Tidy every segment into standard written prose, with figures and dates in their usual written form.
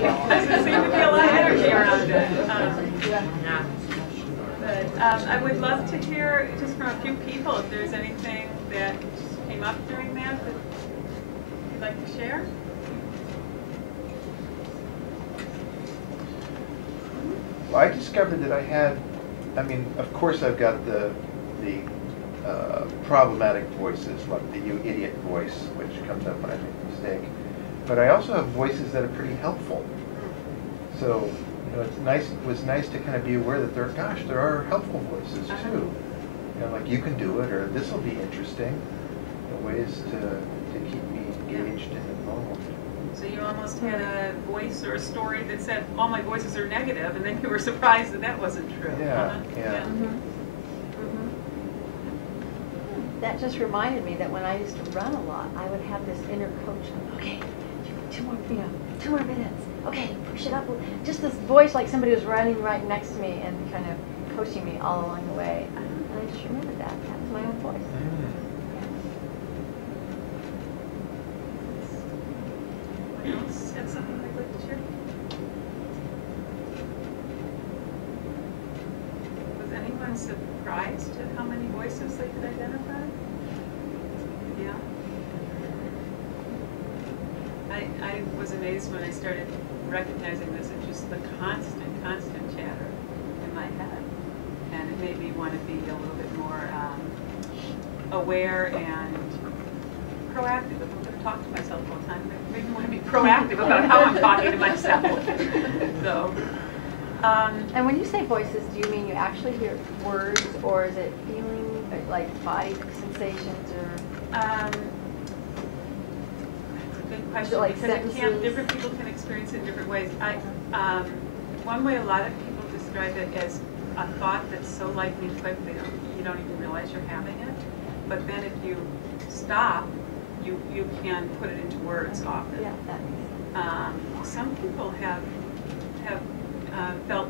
Doesn't seem to be a lot of energy around it. But I would love to hear just from a few people if there's anything that came up during that you'd like to share. Well, I discovered that I had, I mean, of course I've got the problematic voices, like the "you idiot" voice, which comes up when I make a mistake. But I also have voices that are pretty helpful. So, you know, it was nice to kind of be aware that there are helpful voices too. You know, like, you can do it, or this will be interesting. Ways to keep me engaged and involved. So you almost had a voice or a story that said, all my voices are negative, and then you were surprised that that wasn't true. Yeah, yeah. That just reminded me that when I used to run a lot, I would have this inner coach. Okay, 2 more feet up, 2 more minutes. Okay, push it up. Just this voice like somebody was running right next to me and kind of coaching me all along the way. And I just remembered that. That was my own voice. Anyone else had something they'd like to share? Was anyone surprised at how many voices they could identify? Yeah. I was amazed when I started recognizing this as just the constant chatter in my head. And it made me want to be a little bit more aware and proactive. If I'm going to talk to myself all the time, it made me want to be proactive about how I'm talking to myself. So. And when you say voices, do you mean you actually hear words, or is it feeling, like body sensations, or? That's a good question, like because different people can experience it in different ways. One way a lot of people describe it as a thought that's so lightning quick that you don't even realize you're having it. But then if you stop, you can put it into words often. Yeah, that makes sense. Some people have felt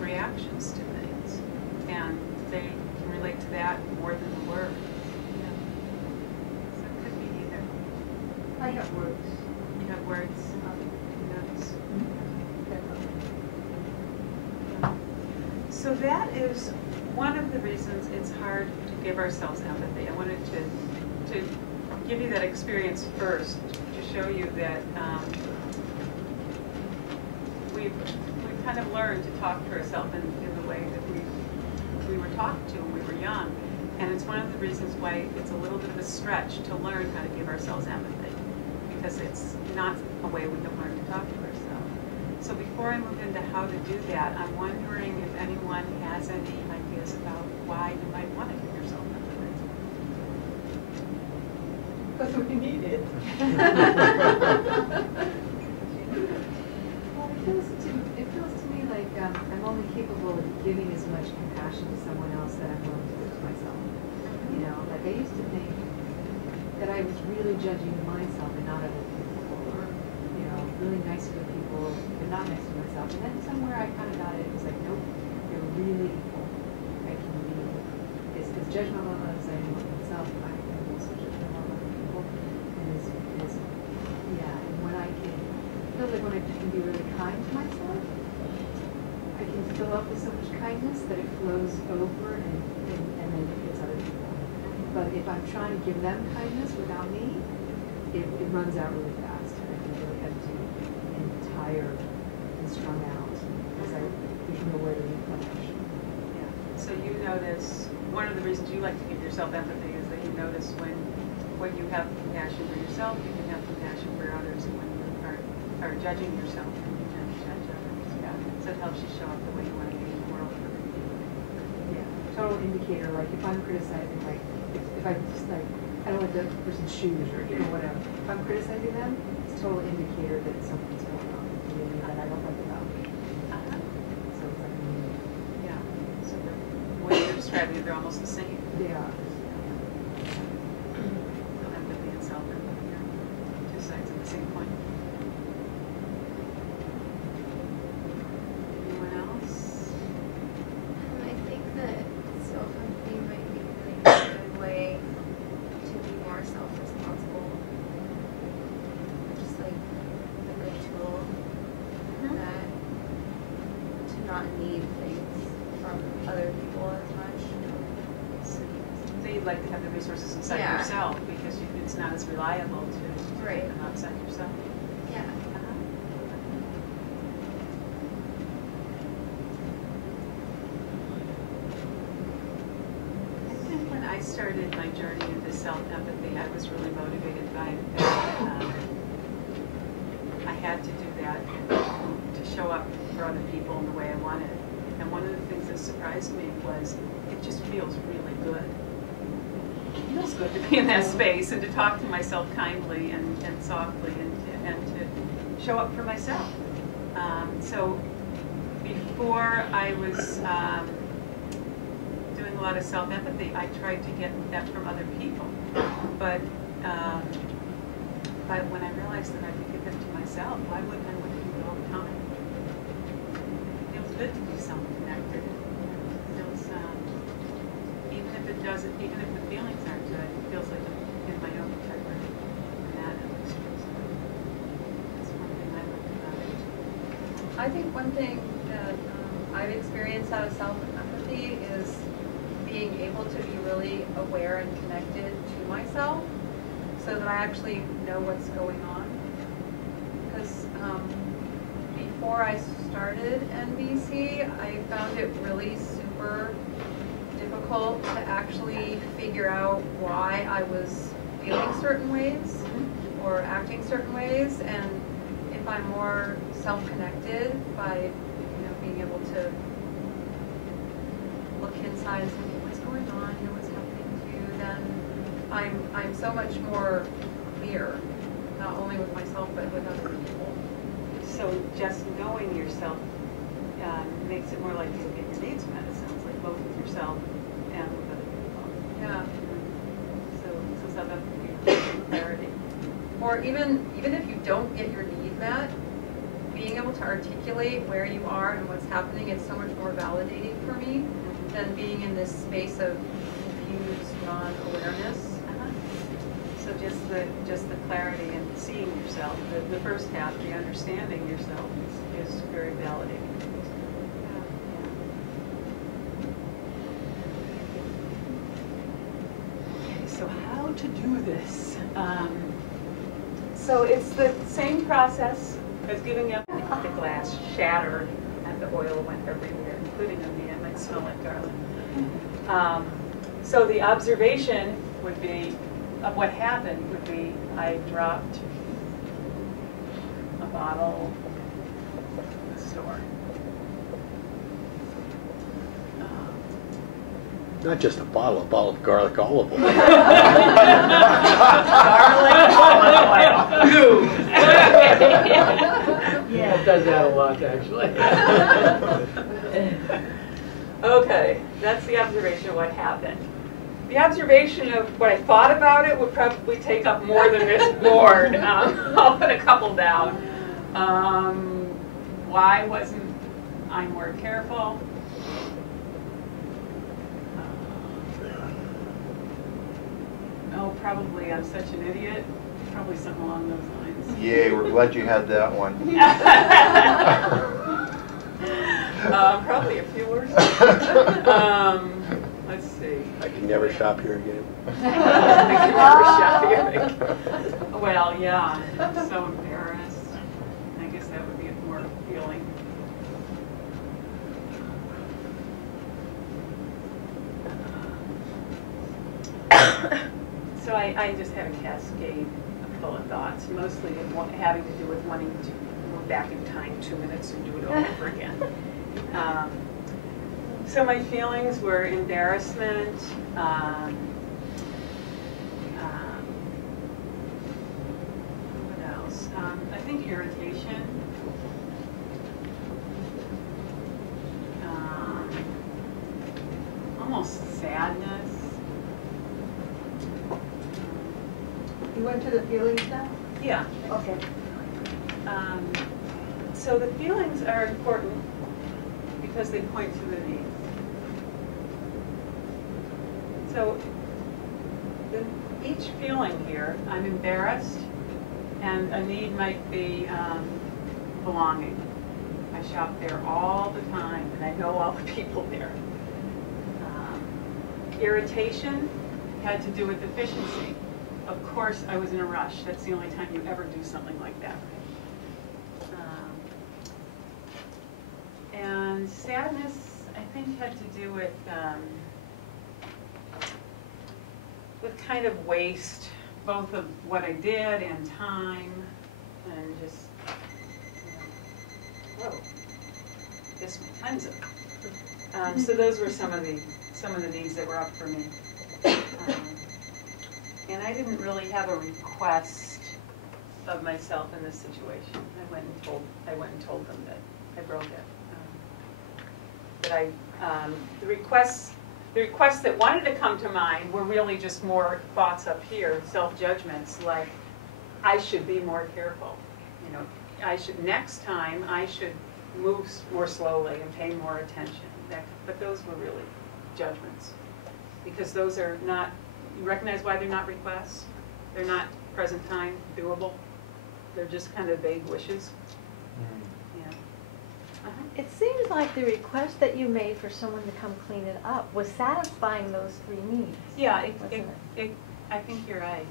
reactions to things, and they can relate to that more than the word. Yeah. So it could be either. I have words. You have words. Notes. So that is one of the reasons it's hard to give ourselves empathy. I wanted to give you that experience first, to show you that we've kind of learned to talk to ourselves in the way that we were taught to when we were young. And it's one of the reasons why it's a little bit of a stretch to learn how to give ourselves empathy, because it's not a way we can learn to talk to ourselves. So before I move into how to do that, I'm wondering if anyone has any ideas about why you might want to give yourself empathy. Because we need it. Well, it feels to me like I'm only capable of giving as much compassion to someone else that I'm willing to give to myself. You know, like I used to think that I was really judging myself and not other people, or, you know, really nice to people but not nice to myself. And then somewhere I kind of got it. It was like, nope, they're really equal. I can be as judgmental as I am of myself. I can be also judgmental of other people. And and when I can, it feels like when I can be really kind to myself, I can fill up with so much kindness that it flows over and then it hits other people. But if I'm trying to give them kindness without me, it runs out really fast. And I feel really empty and tired and strung out because there's nowhere to replenish. Yeah. So you notice, one of the reasons you like to give yourself empathy is that you notice when you have compassion for yourself, you can have compassion for others, and when you are judging yourself, you can judge others. Yeah. So it helps you show up the way you want to be in the world for other people. Yeah. Total indicator, like if I'm criticizing, like if I just like, I don't like the person's shoes or, you know, whatever. If I'm criticizing them, it's a total indicator that something's going on with me that I don't like about me. So it's like, yeah. So the way you're describing it, they're almost the same. they are. Empathy and self-empathy are two sides of the same coin. Anyone else? I think that self-empathy might be a really good way to be more self-responsible. Just like a good tool. not need things from other people as much. So you'd like to have the resources inside Yeah. yourself because it's not as reliable to Right. take them outside yourself. Yeah. I think when I started my journey into self-empathy, I was really motivated by the fact that I had to do that to show up for other people in the way I wanted. And one of the things that surprised me was it just feels really good. It feels good to be in that space and to talk to myself kindly and softly and to show up for myself. So before I was doing a lot of self-empathy, I tried to get that from other people. But when I realized that I could give them to myself, why wouldn't I want to do it all the time? It feels good to be self-connected. It feels, even if it doesn't, even if the feelings aren't good, it feels like I'm in my own integrity. And that at least feels good. That's one thing I liked about it. I think one thing that I've experienced out of self-empathy is being able to be really aware and connected to myself so that I actually know what's going on. Because before I started NVC, I found it really super difficult to actually figure out why I was feeling certain ways or acting certain ways. And if I'm more self-connected by, being able to look inside and say, what's going on, what's happening to you, then I'm so much more clear, not only with myself but with other people. So just knowing yourself makes it more like you'll get your needs met, it sounds like, both with yourself and with other people. Yeah. So that gives you clarity. Or even if you don't get your need met, being able to articulate where you are and what's happening is so much more validating for me than being in this space of confused non-awareness. So just the clarity and seeing yourself, the first half, the understanding yourself is very validating. Okay, so how to do this? So it's the same process as giving up. The glass shattered and the oil went everywhere, including on me. It might smell like garlic. So the observation would be, of what happened would be, I dropped a bottle in the store. Not just a bottle of garlic olive oil. Garlic olive oil. Goo. It does that a lot, actually. Okay, that's the observation of what happened. The observation of what I thought about it would probably take up more than this board. I'll put a couple down. Why wasn't I more careful? Oh, probably I'm such an idiot. Probably something along those lines. Yay, we're glad you had that one. Probably a few words. Let's see. I can never shop here again. I can never shop here. Well, yeah, I'm so embarrassed. I guess that would be a more feeling. So I just had a cascade full of thoughts, mostly having to do with wanting to move back in time 2 minutes and do it all over again. So my feelings were embarrassment, what else? I think irritation. Almost sadness. You went to the feelings now? Yeah. Okay. So the feelings are important because they point to the needs. So each feeling here, I'm embarrassed, and a need might be belonging. I shop there all the time, and I know all the people there. Irritation had to do with efficiency. Of course, I was in a rush. That's the only time you ever do something like that, right? And sadness, I think, had to do with kind of waste, both of what I did and time, and just, whoa, this tons of. So those were some of the needs that were up for me. And I didn't really have a request of myself in this situation. I went and told them that I broke it. The requests that wanted to come to mind were really just more thoughts up here, self-judgments, like I should be more careful. You know, next time I should move more slowly and pay more attention. But those were really judgments, because those are not. You recognize why they're not requests? They're not present time doable. They're just kind of vague wishes. Yeah. It seems like the request that you made for someone to come clean it up was satisfying those three needs. Yeah, wasn't it? I think you're right.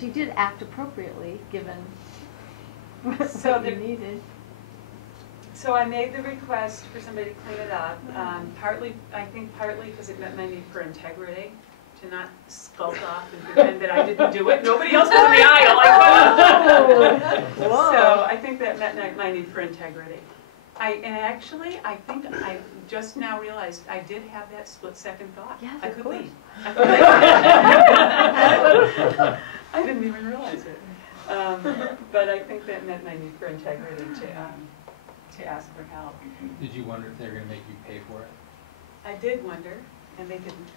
She did act appropriately, given So what you needed. So I made the request for somebody to clean it up, partly because it met my need for integrity, to not skulk off and pretend that I didn't do it. Nobody else was in the aisle. So I think that met my need for integrity. I think I just now realized I did have that split-second thought. Yes, I of could course. leave. I didn't even realize it. But I think that met my need for integrity to ask for help. Did you wonder if they were going to make you pay for it? I did wonder, and they didn't.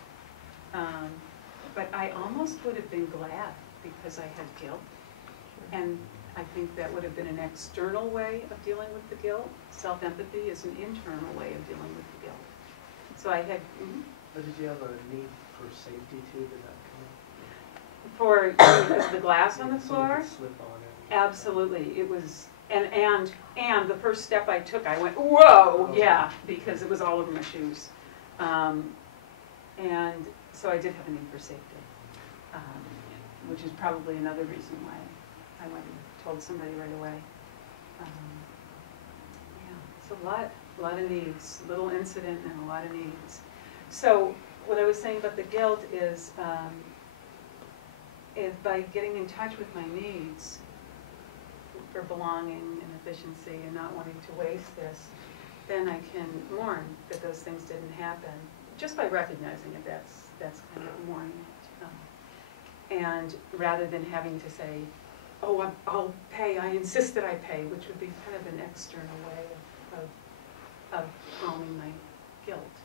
But I almost would have been glad, because I had guilt. And I think that would have been an external way of dealing with the guilt. Self-empathy is an internal way of dealing with the guilt. So I had... But did you have a need for safety too? Did that come For because of the glass on the Someone floor? could slip on it. Absolutely. It was... And the first step I took, I went, whoa, yeah, because it was all over my shoes. And so I did have a need for safety, which is probably another reason why I went and told somebody right away. Yeah, it's a lot of needs, little incident and a lot of needs. So what I was saying about the guilt is by getting in touch with my needs, for belonging and efficiency and not wanting to waste this, then I can mourn that those things didn't happen. Just by recognizing it, that's kind of mourning it. And rather than having to say, oh, I'll pay, I insist that I pay, which would be kind of an external way of calming my guilt.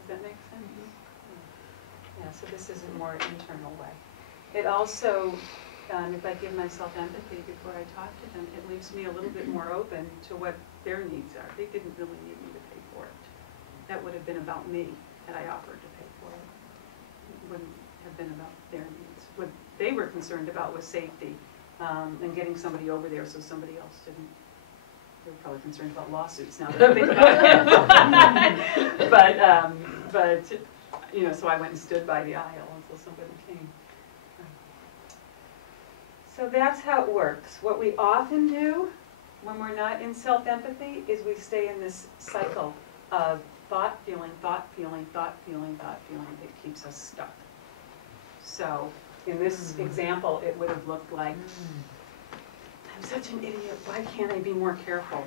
Does that make sense? Mm-hmm. Yeah, so this is a more internal way. It also, if I give myself empathy before I talk to them, it leaves me a little bit more open to what their needs are. They didn't really need me to pay for it. That would have been about me had I offered to pay for it. It wouldn't have been about their needs. What they were concerned about was safety and getting somebody over there so somebody else didn't. They were probably concerned about lawsuits now that I think about it. But you know, so I went and stood by the aisle until somebody came. So that's how it works. What we often do when we're not in self-empathy is we stay in this cycle of thought, feeling, thought, feeling, thought, feeling, thought, feeling. It keeps us stuck. So in this example, it would have looked like, I'm such an idiot. Why can't I be more careful?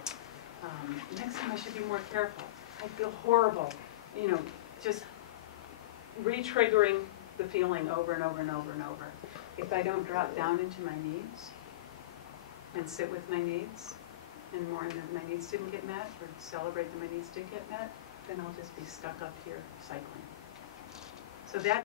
Next time I should be more careful. I feel horrible. You know, just re-triggering the feeling over and over and over and over. If I don't drop down into my needs and sit with my needs and mourn that my needs didn't get met or celebrate that my needs did get met, then I'll just be stuck up here cycling. So that